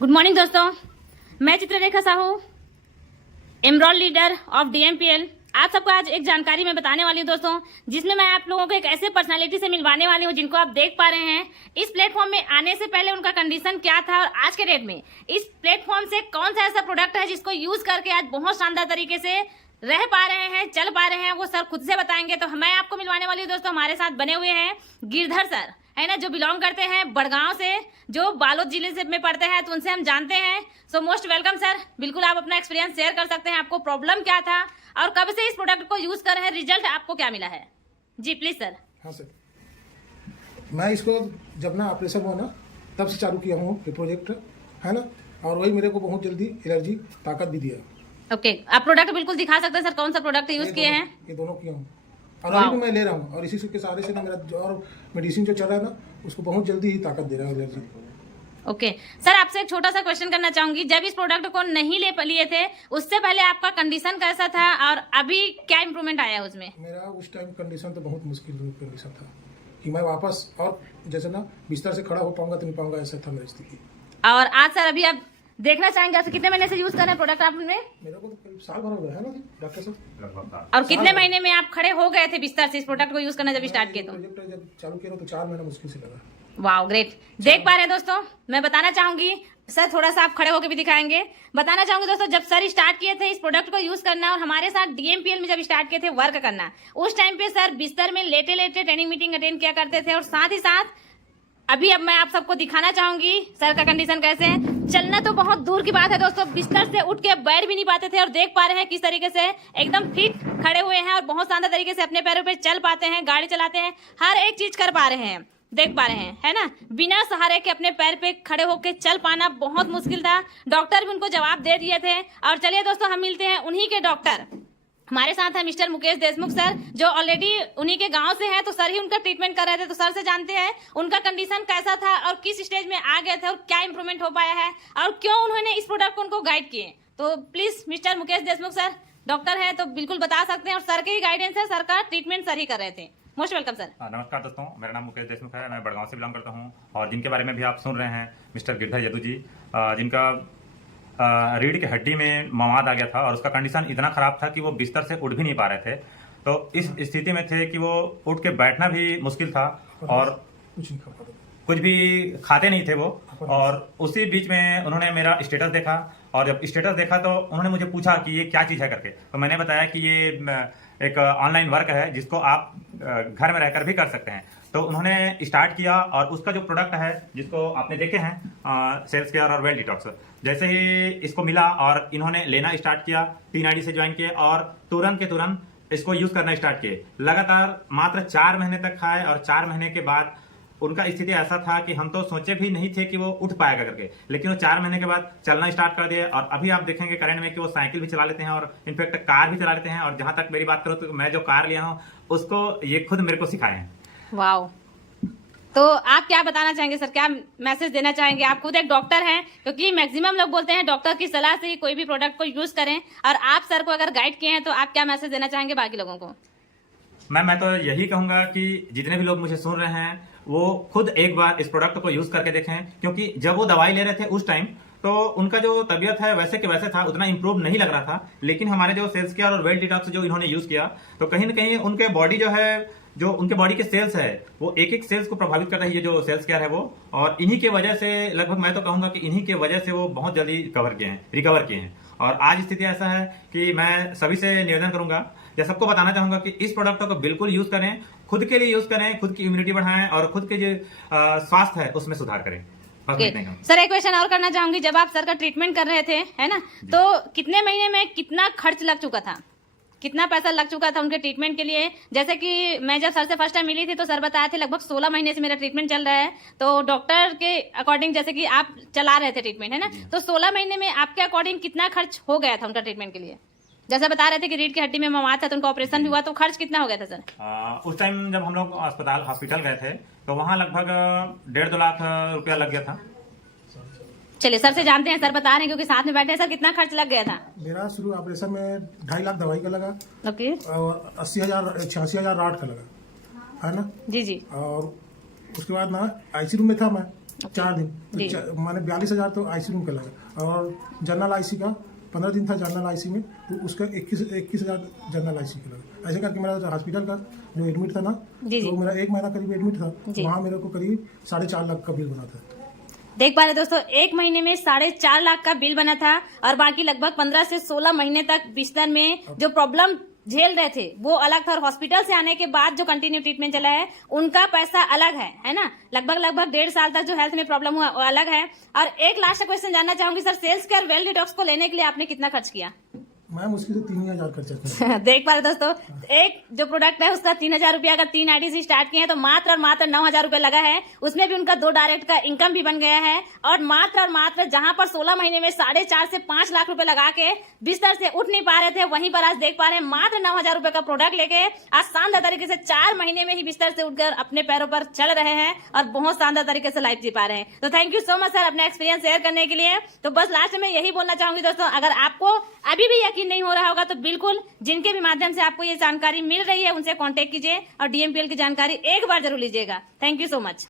Good morning दोस्तों, मैं चित्ररेखा साहू, एमरोल लीडर ऑफ डीएमपीएल। आप सबको आज एक जानकारी मैं बताने वाली हूँ दोस्तों, जिसमें मैं आप लोगों को एक ऐसे पर्सनालिटी से मिलवाने वाली हूँ जिनको आप देख पा रहे हैं। इस प्लेटफॉर्म में आने से पहले उनका कंडीशन क्या था और आज के डेट में इस प्लेटफॉर्म से कौन सा ऐसा प्रोडक्ट है जिसको यूज करके आज बहुत शानदार तरीके से रह पा रहे हैं, चल पा रहे हैं, वो सर खुद से बताएंगे। तो मैं आपको मिलवाने वाली हूँ दोस्तों, हमारे साथ बने हुए हैं गिरधर सर, है ना, जो बिलोंग करते हैं बड़गांव से, जो बालोद जिले से में पढ़ते हैं, तो उनसे हम जानते हैं। So most welcome sir. बिल्कुल आप अपना एक्सपीरियंस शेयर कर सकते हैं, आपको प्रॉब्लम क्या था और कब से इस प्रोडक्ट को यूज कर रहे हैं, रिजल्ट आपको क्या मिला है। जी प्लीज सर। हाँ सर, मैं इसको जब ना ऑपरेशन हुआ ना तब से चालू किया हूँ ये प्रोजेक्ट, है ना, और वही मेरे को बहुत जल्दी एनर्जी ताकत भी दिया। ओके, आप प्रोडक्ट बिल्कुल दिखा सकते हैं सर, कौन सा प्रोडक्ट यूज किए हैं। ये दोनों किया हूँ और अभी भी मैं ले रहा हूँ, और इसी के सहारे से ना मेरा जो और मेडिसिन जो चल रहा है ना उसको बहुत जल्दी ही ताकत दे रहा है, एनर्जी। ओके सर, आपसे एक छोटा सा क्वेश्चन करना चाहूंगी। जब इस प्रोडक्ट को नहीं ले लिए थे उससे पहले आपका कंडीशन कैसा था और अभी क्या इंप्रूवमेंट आया उसमें? मेरा उस टाइम कंडीशन तो बहुत मुश्किल कंडीशन था कि मैं वापस और जैसे ना बिस्तर से खड़ा हो पाऊंगा तो नहीं पाऊंगा, ऐसा था मेरी स्थिति। और आज सर अभी आप देखना चाहेंगे, आपसे कितने महीने से यूज कर रहे हैं प्रोडक्ट आपने? मेरे को तो करीब साल भर हो गया है ना डॉक्टर साहब। और कितने महीने में आप खड़े हो गए थे बिस्तर से इस प्रोडक्ट को यूज करना जब स्टार्ट किए? तो प्रोजेक्ट जब चालू किया तो 4 महीना मुश्किल से लगा। Wow great. देख पा रहे हैं दोस्तों, मैं बताना चाहूंगी सर, थोड़ा सा आप खड़े होकर भी दिखाएंगे। बताना चाहूंगी दोस्तों, जब सर स्टार्ट किए थे इस प्रोडक्ट को यूज करना और हमारे साथ डीएमपीएल में जब स्टार्ट किए थे वर्क करना, उस टाइम पे सर बिस्तर में लेटे लेटे ट्रेनिंग मीटिंग अटेंड किया करते थे, और साथ ही साथ अभी अब मैं आप सबको दिखाना चाहूंगी सर का कंडीशन कैसे है। चलना तो बहुत दूर की बात है दोस्तों, बिस्तर से उठ के बैठ भी नहीं पाते थे, और देख पा रहे हैं किस तरीके से एकदम फिट खड़े हुए हैं और बहुत शानदार तरीके से अपने पैरों पे चल पाते हैं, गाड़ी चलाते हैं, हर एक चीज कर पा रहे हैं, देख पा रहे हैं, है ना। बिना सहारे के अपने पैर पे खड़े होकर चल पाना बहुत मुश्किल था। डॉक्टर भी उनको जवाब दे दिए थे। और चलिए दोस्तों, हम मिलते हैं उन्हीं के डॉक्टर। हमारे साथ है मिस्टर मुकेश देशमुख सर, जो ऑलरेडी उन्हीं के गांव से हैं, तो सर ही उनका ट्रीटमेंट कर रहे थे। तो सर से जानते हैं उनका कंडीशन कैसा था और किस स्टेज में आ गए थे और क्या इंप्रूवमेंट हो पाया है और क्यों उन्होंने इस प्रोडक्ट को उनको गाइड किए। तो please mister Mukesh Deshmukh sir, doctor है तो बिल्कुल बता सकते हैं, और सर के ही गाइडेंस है, सर का ट्रीटमेंट सर ही कर रहे थे। Most welcome sir. नमस्कार दोस्तों, मेरा नाम मुकेश देशमुख है, मैं बड़गांव से बिलोंग करता हूं, और जिनके बारे में भी आप सुन रहे हैं मिस्टर गिरधर यदू जी, जिनका रीढ़ की हड्डी में मवाद आ गया था और उसका कंडीशन इतना खराब था कि वो बिस्तर से उठ भी नहीं पा रहे थे। तो इस स्थिति में थे कि वो उठ के बैठना भी मुश्किल था और कुछ भी खाते नहीं थे वो। और उसी बीच में उन्होंने मेरा स्टेटस देखा, और जब स्टेटस देखा तो उन्होंने मुझे पूछा कि ये क्या चीज़ है करके। तो मैंने बताया कि ये एक ऑनलाइन वर्क है जिसको आप घर में रहकर भी कर सकते हैं। तो उन्होंने स्टार्ट किया, और उसका जो प्रोडक्ट है जिसको आपने देखे हैं सेल्स केयर और वेल डिटॉक्स, जैसे ही इसको मिला और इन्होंने लेना स्टार्ट किया, 3 आईडी से ज्वाइन किए और तुरंत के तुरंत इसको यूज करना स्टार्ट किए। लगातार मात्र 4 महीने तक खाए, और 4 महीने के बाद उनका स्थिति ऐसा था कि हम तो सोचे भी नहीं थे कि वो उठ पाएगा करके, लेकिन वो 4 महीने के बाद चलना स्टार्ट कर दिए। और अभी आप देखेंगे करंट में कि वो साइकिल भी चला लेते हैं और इनफैक्ट कार भी चला लेते हैं। और जहां तक मेरी बात करूं तो मैं जो कार लिया हूं उसको ये खुद मेरे को सिखाए हैं। वाओ, तो आप क्या बताना चाहेंगे सर, क्या मैसेज देना चाहेंगे? आप खुद एक डॉक्टर हैं, क्योंकि मैक्सिमम लोग बोलते हैं डॉक्टर की सलाह से ही कोई भी प्रोडक्ट को यूज करें, और आप सर को अगर गाइड किए हैं तो आप क्या मैसेज देना चाहेंगे बाकी लोगों को? मैं तो यही कहूंगा कि जितने भी लोग मुझे सुन रहे हैं वो खुद एक बार इस प्रोडक्ट को यूज करके देखें, क्योंकि जब वो दवाई ले रहे थे उस टाइम तो उनका जो तबीयत है वैसे के वैसे था, उतना इंप्रूव नहीं लग रहा था। लेकिन हमारे जो सेल्स केयर और वेल डिटॉक्स जो इन्होंने यूज किया, तो कहीं ना कहीं उनके बॉडी जो है, जो उनके बॉडी के सेल्स है, वो एक एक सेल्स को प्रभावित कर रही है जो सेल्स केयर है वो। और इन्हीं के वजह से, लगभग मैं तो कहूंगा कि इन्हीं के वजह से वो बहुत जल्दी रिकवर किए हैं। और आज स्थिति ऐसा है कि मैं सभी से निवेदन करूंगा या सबको बताना चाहूंगा कि इस प्रोडक्ट को बिल्कुल यूज करें, खुद के लिए यूज करें, खुद की इम्यूनिटी बढ़ाएं और खुद के जो स्वास्थ्य है उसमें सुधार करें। सर एक क्वेश्चन और करना चाहूंगी, जब आप सर का ट्रीटमेंट कर रहे थे, है ना, तो कितने महीने में कितना खर्च लग चुका था, कितना पैसा लग चुका था उनके ट्रीटमेंट के लिए? जैसे कि मैं जब सर से फर्स्ट टाइम मिली थी तो सर बताए थे लगभग 16 महीने से मेरा ट्रीटमेंट चल रहा है। तो डॉक्टर के अकॉर्डिंग, जैसे कि आप चला रहे थे ट्रीटमेंट, है ना, तो 16 महीने में आपके अकॉर्डिंग कितना खर्च हो गया था उनका ट्रीटमेंट के लिए? जैसे बता रहे थे कि रीढ़ की हड्डी में मवाद था तो उनका ऑपरेशन भी हुआ, तो खर्च कितना हो गया था सर? उस टाइम जब हम लोग हॉस्पिटल गए थे तो वहाँ लगभग 1.5-2 लाख रुपया लग गया था। चलिए सर से जानते हैं, सर बता रहे हैं क्योंकि साथ में बैठे हैं। सर कितना खर्च लग गया था? मेरा शुरू ऑपरेशन में 2.5 लाख दवाई का लगा। ओके। और 86,000 राड का लगा, है ना जी जी। और उसके बाद ना आईसीयू में था मैं, 4 दिन जी। तो माने 42,000 तो आईसी रूम का लगा, और जनरल आईसी का 15 दिन था जनरल आईसी में, तो उसका 21,000 जनरल आईसी का लगा। ऐसे करके मेरा हॉस्पिटल का जो एडमिट था ना, जी, जी। तो मेरा 1 महीना करीब एडमिट था, जी। वहाँ मेरे को करीब 4.5 लाख का बिल बना था। देख पा रहे हैं दोस्तों, 1 महीने में 4.5 लाख का बिल बना था, और बाकी लगभग 15 से 16 महीने तक बिस्तर में जो प्रॉब्लम झेल रहे थे वो अलग था, और हॉस्पिटल से आने के बाद जो कंटिन्यू ट्रीटमेंट चला है उनका पैसा अलग है ना। लगभग 1.5 साल तक जो हेल्थ में प्रॉब्लम हुआ वो अलग है। और एक लास्ट क्वेश्चन जानना चाहूंगी sir, cells care well detox को लेने के लिए आपने कितना खर्च किया? मैम उसकी तो 3,000 खर्चा था। देख पा रहे दोस्तों, एक जो प्रोडक्ट है उसका 3,000 रुपया अगर 3 आईडी से स्टार्ट किए हैं तो मात्र और मात्र 9,000 रुपए लगा है। उसमें भी उनका 2 डायरेक्ट का इनकम भी बन गया है, और मात्र जहां पर 16 महीने में 4.5 से 5 लाख रुपए लगा के बिस्तर से उठ नहीं पा रहे थे, वहीं पर आज देख पा रहे हैं मात्र 9,000 रुपए का प्रोडक्ट लेके आज शानदार तरीके से 4 महीने में ही बिस्तर से उठकर अपने पैरों पर चल रहे हैं और बहुत शानदार तरीके से लाइफ जी पा रहे हैं। तो thank you so much sir अपना एक्सपीरियंस शेयर करने के लिए। तो बस लास्ट में यही बोलना चाहूंगी दोस्तों, अगर आपको अभी भी यकीन नहीं हो रहा होगा तो बिल्कुल जिनके भी माध्यम से आपको ये जानकारी मिल रही है उनसे कांटेक्ट कीजिए और डीएमपीएल की जानकारी एक बार जरूर लीजिएगा। Thank you so much.